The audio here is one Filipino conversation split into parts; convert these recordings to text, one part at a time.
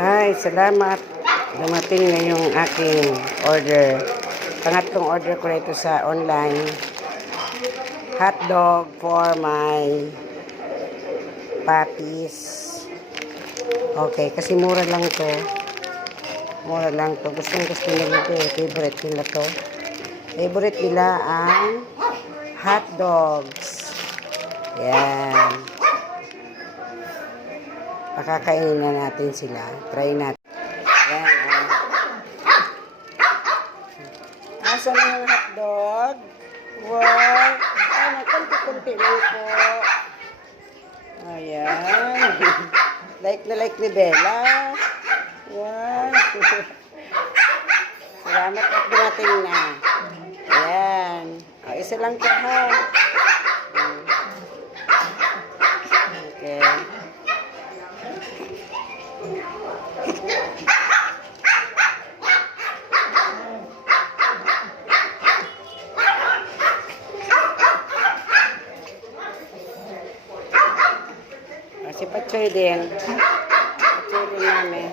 Hi, salamat. Dumating na yung aking order. Pangatlong order ko na ito sa online. Hot dog for my puppies. Okay, kasi mura lang to. Mura lang to. Gusto nila ito. Favorite nila to. Favorite nila ang hot dogs. Yan. Pakakainin na natin sila. Try natin. Yan. Asa na yung hotdog? Wow. Kunti-kunti lang po. Ayan. Like na like ni Bella. Wow. Salamat at dumating na. Ayan. O, isa lang po ha. Okay. Si Pachoy din. Pachoy din namin.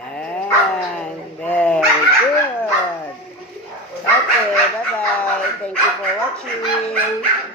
Yan. Very good. Okay, bye-bye. Thank you for watching.